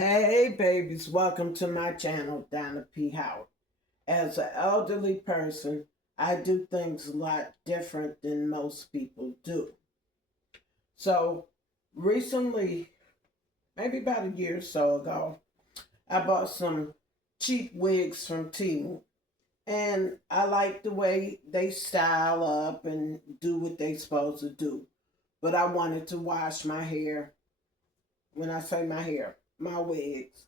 Hey babies, welcome to my channel, Donna P Howard. As an elderly person, I do things a lot different than most people do. So recently, maybe about a year or so ago, I bought some cheap wigs from Temu. And I like the way they style up and do what they supposed to do. But I wanted to wash my hair. When I say my hair, my wigs.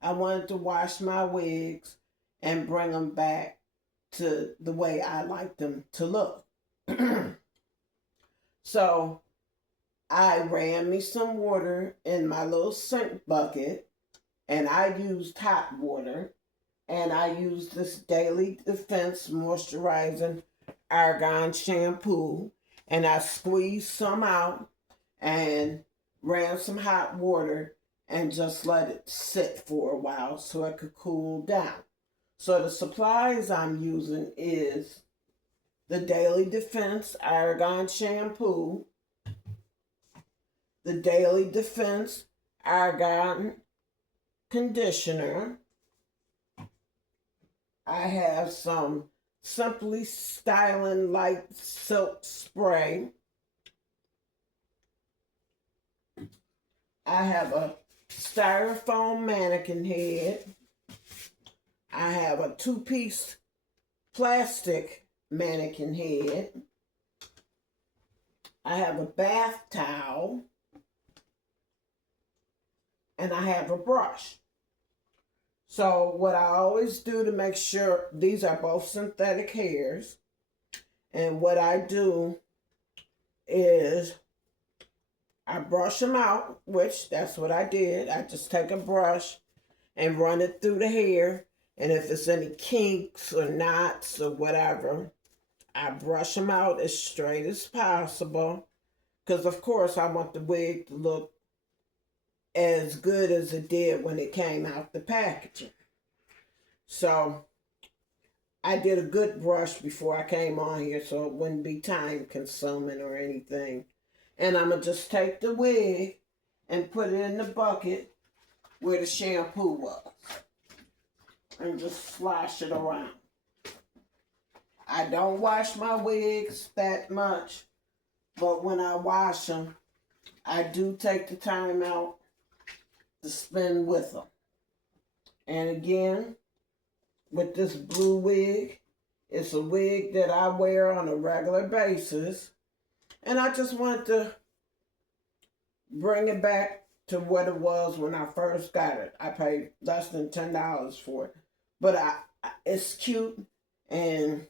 I wanted to wash my wigs and bring them back to the way I like them to look. So I ran me some water in my little sink bucket, and I used hot water, and I used this Daily Defense Moisturizing Argan shampoo, and I squeezed some out and ran some hot water and just let it sit for a while so it could cool down. So the supplies I'm using is the Daily Defense Argan shampoo, the Daily Defense Argan conditioner. I have some Simply Styling Light Silk Spray. I have a styrofoam mannequin head. I have a two-piece plastic mannequin head. I have a bath towel. And I have a brush. So what I always do to make sure, these are both synthetic hairs, and what I do is I brush them out, which that's what I did. I just take a brush and run it through the hair, and if there's any kinks or knots or whatever, I brush them out as straight as possible, because of course I want the wig to look as good as it did when it came out the packaging. So I did a good brush before I came on here so it wouldn't be time consuming or anything. And I'm going to just take the wig and put it in the bucket where the shampoo was. And just slosh it around. I don't wash my wigs that much, but when I wash them, I do take the time out to spend with them. And again, with this blue wig, it's a wig that I wear on a regular basis. And I just wanted to bring it back to what it was when I first got it. I paid less than $10 for it. But it's cute, and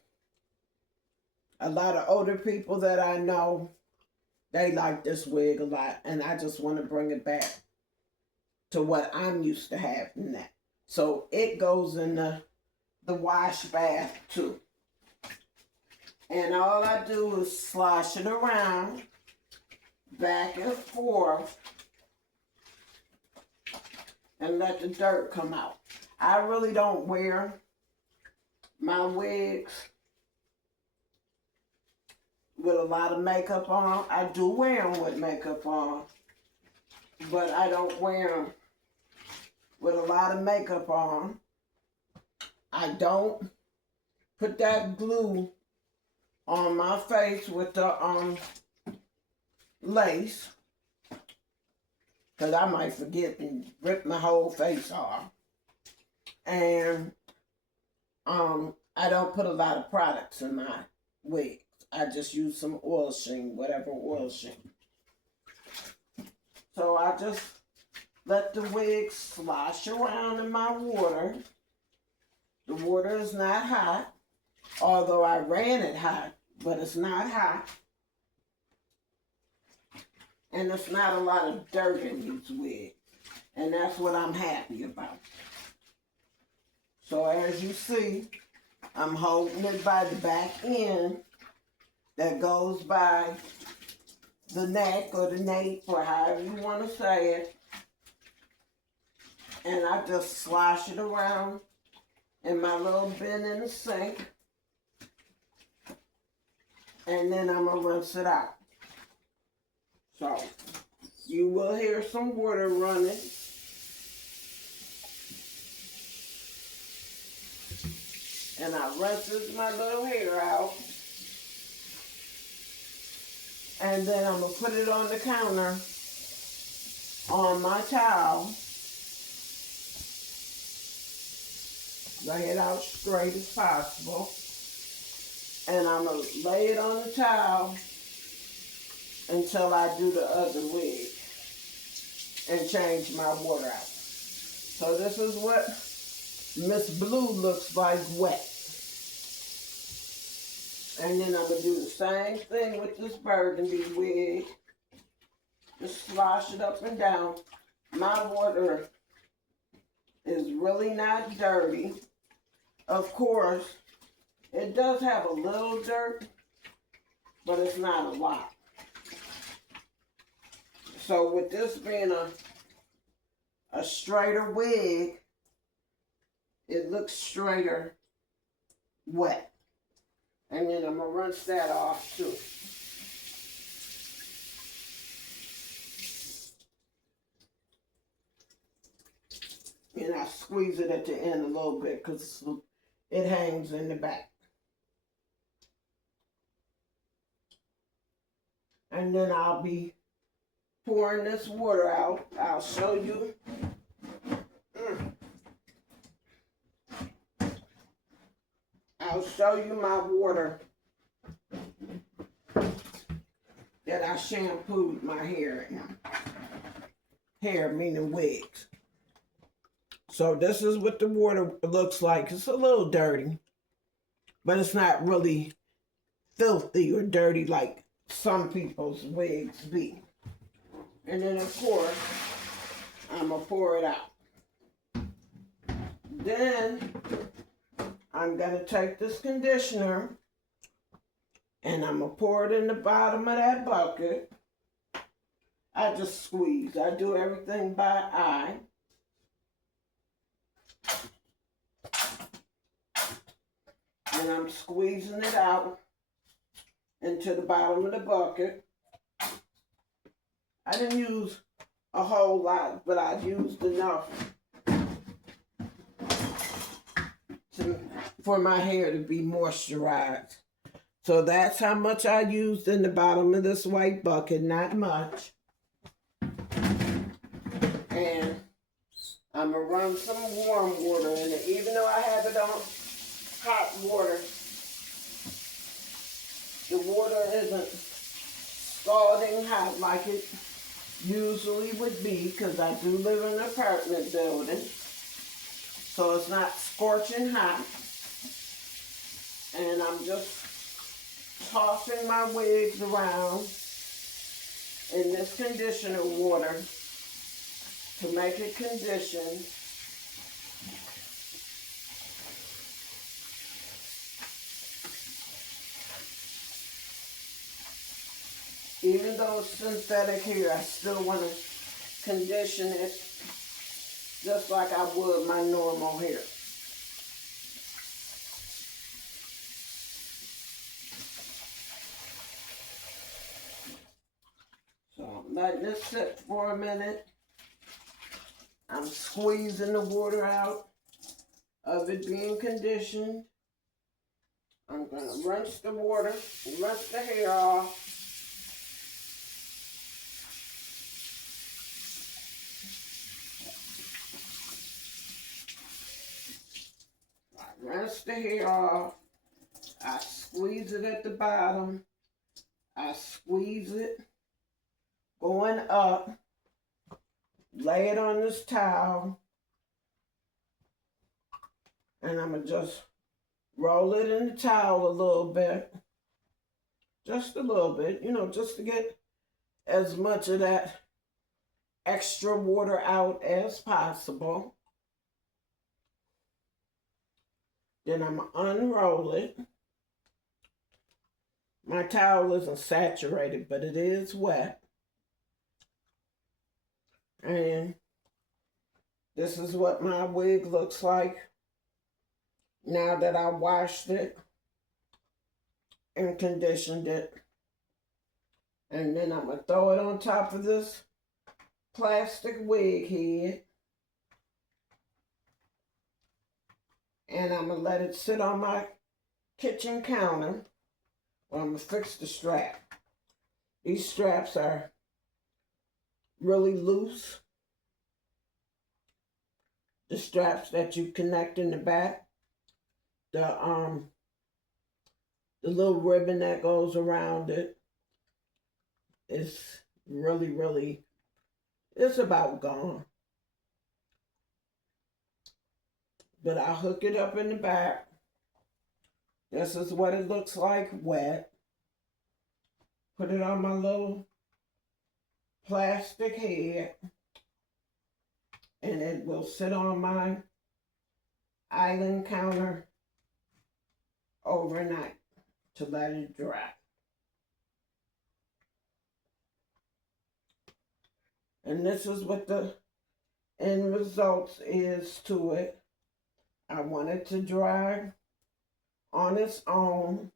a lot of older people that I know, they like this wig a lot. And I just want to bring it back to what I'm used to having that. So it goes in the wash bath too. And all I do is slosh it around, back and forth, and let the dirt come out. I really don't wear my wigs with a lot of makeup on. I do wear them with makeup on, but I don't wear them with a lot of makeup on. I don't put that glue on my face with the lace, because I might forget and rip my whole face off. And I don't put a lot of products in my wigs. I just use some oil sheen, whatever oil sheen. So I just let the wig slosh around in my water. The water is not hot, although I ran it hot, but it's not hot. And there's not a lot of dirt in these wigs. And that's what I'm happy about. So as you see, I'm holding it by the back end that goes by the neck or the nape or however you want to say it. And I just slosh it around in my little bin in the sink. And then I'm going to rinse it out. So you will hear some water running. And I rinse my little hair out. And then I'm going to put it on the counter on my towel. Lay it out straight as possible. And I'm going to lay it on the towel until I do the other wig and change my water out. So this is what Miss Blue looks like wet. And then I'm going to do the same thing with this burgundy wig. Just slosh it up and down. My water is really not dirty. Of course, it does have a little dirt, but it's not a lot. So with this being a straighter wig, it looks straighter wet. And then I'm going to rinse that off too. And I squeeze it at the end a little bit because it hangs in the back. And then I'll be pouring this water out. I'll show you. I'll show you my water that I shampooed my hair in. Hair meaning wigs. So this is what the water looks like. It's a little dirty, but it's not really filthy or dirty like some people's wigs be. And then of course, I'm going to pour it out. Then I'm going to take this conditioner and I'm going to pour it in the bottom of that bucket. I just squeeze. I do everything by eye. And I'm squeezing it out into the bottom of the bucket. I didn't use a whole lot, but I used enough for my hair to be moisturized. So that's how much I used in the bottom of this white bucket, not much. And I'm going to run some warm water in it, even though I have it on hot water. The water isn't scalding hot like it usually would be because I do live in an apartment building. So it's not scorching hot. And I'm just tossing my wigs around in this conditioner water to make it conditioned. Even though it's synthetic hair, I still want to condition it just like I would my normal hair. So I'm letting this sit for a minute. I'm squeezing the water out of it being conditioned. I'm going to rinse the water, rinse the hair off. Rinse the hair off. I squeeze it at the bottom. I squeeze it going up. Lay it on this towel. And I'm going to just roll it in the towel a little bit. Just a little bit, you know, just to get as much of that extra water out as possible. Then I'm going to unroll it. My towel isn't saturated, but it is wet. And this is what my wig looks like now that I washed it and conditioned it. And then I'm going to throw it on top of this plastic wig head. And I'm going to let it sit on my kitchen counter where I'm going to fix the strap. These straps are really loose. The straps that you connect in the back, the little ribbon that goes around it is really, it's about gone. But I'll hook it up in the back. This is what it looks like wet. Put it on my little plastic head. And it will sit on my island counter overnight to let it dry. And this is what the end result is to it. I want it to dry on its own.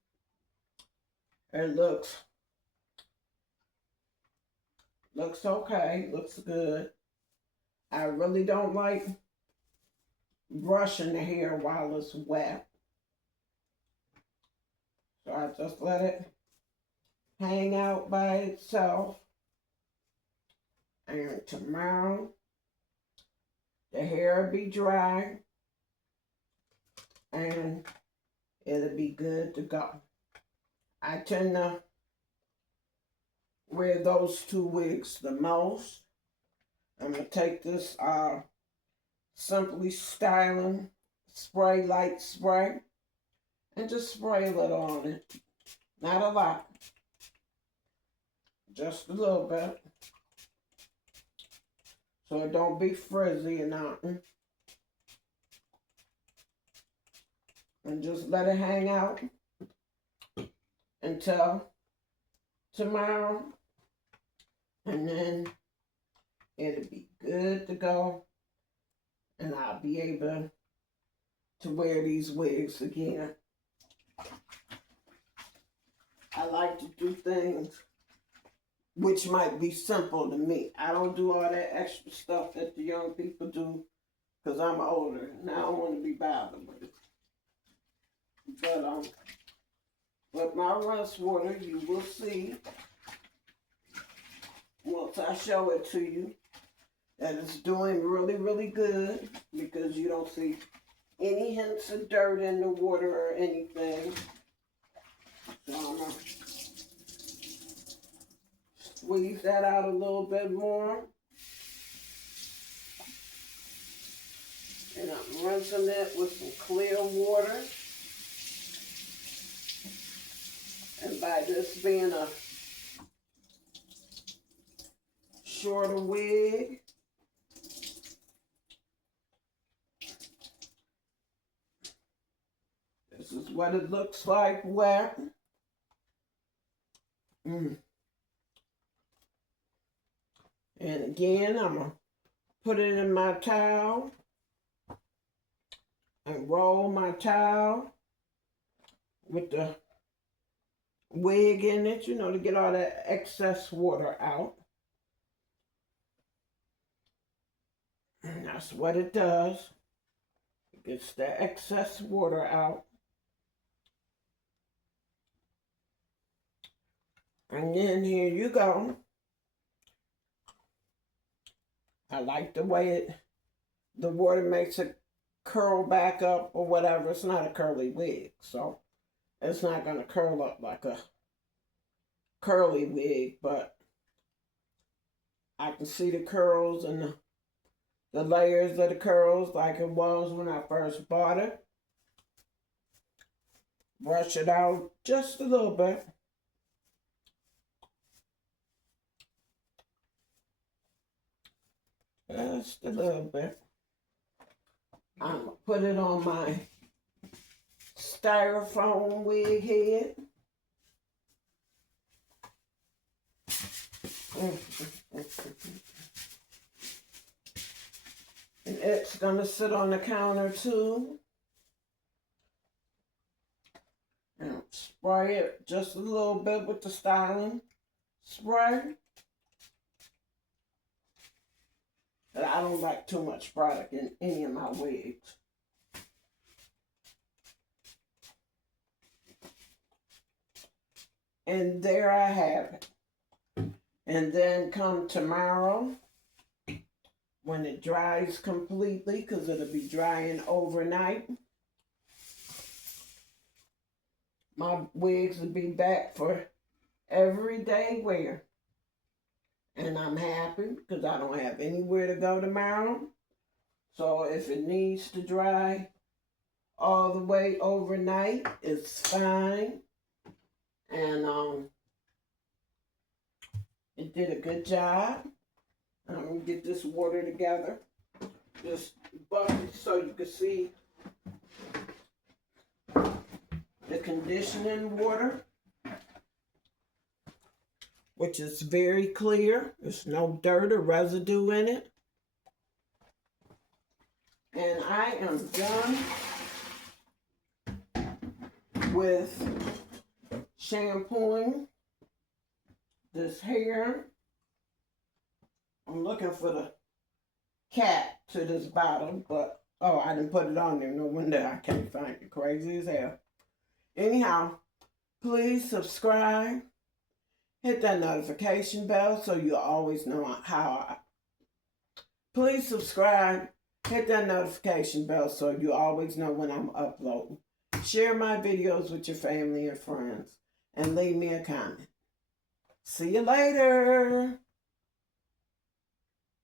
It looks okay, looks good. I really don't like brushing the hair while it's wet. So I just let it hang out by itself. And tomorrow, the hair will be dry and it'll be good to go. I tend to wear those two wigs the most. I'm going to take this Simply Styling spray, light spray, and just spray a little on it. Not a lot. Just a little bit. So it don't be frizzy or nothing. And just let it hang out until tomorrow. And then it'll be good to go. And I'll be able to wear these wigs again. I like to do things which might be simple to me. I don't do all that extra stuff that the young people do because I'm older and I don't want to be bothered with it. But with my rinse water, you will see, once I show it to you, that it's doing really good because you don't see any hints of dirt in the water or anything. So I'm going to squeeze that out a little bit more. And I'm rinsing it with some clear water. And by this being a shorter wig, this is what it looks like wet. And again, I'm going to put it in my towel and roll my towel with the wig in it, you know, to get all that excess water out. And that's what it does. It gets the excess water out. And then here you go. I like the way the water makes it curl back up or whatever. It's not a curly wig, so it's not going to curl up like a curly wig, but I can see the curls and the layers of the curls like it was when I first bought it. Brush it out just a little bit. Just a little bit. I'm going to put it on my styrofoam wig head. And it's going to sit on the counter too. And spray it just a little bit with the styling spray. But I don't like too much product in any of my wigs. And there I have it. And then come tomorrow, when it dries completely, because it'll be drying overnight, my wigs will be back for everyday wear. And I'm happy because I don't have anywhere to go tomorrow. So if it needs to dry all the way overnight, it's fine. And it did a good job. I'm going to get this water together. This bucket so you can see the conditioning water, which is very clear. There's no dirt or residue in it. And I am done with shampooing this hair. I'm looking for the cap to this bottle, but oh, I didn't put it on there. No wonder I can't find it. Crazy as hell. Anyhow, please subscribe. Hit that notification bell so you always know Please subscribe. Hit that notification bell so you always know when I'm uploading. Share my videos with your family and friends. And leave me a comment. See you later.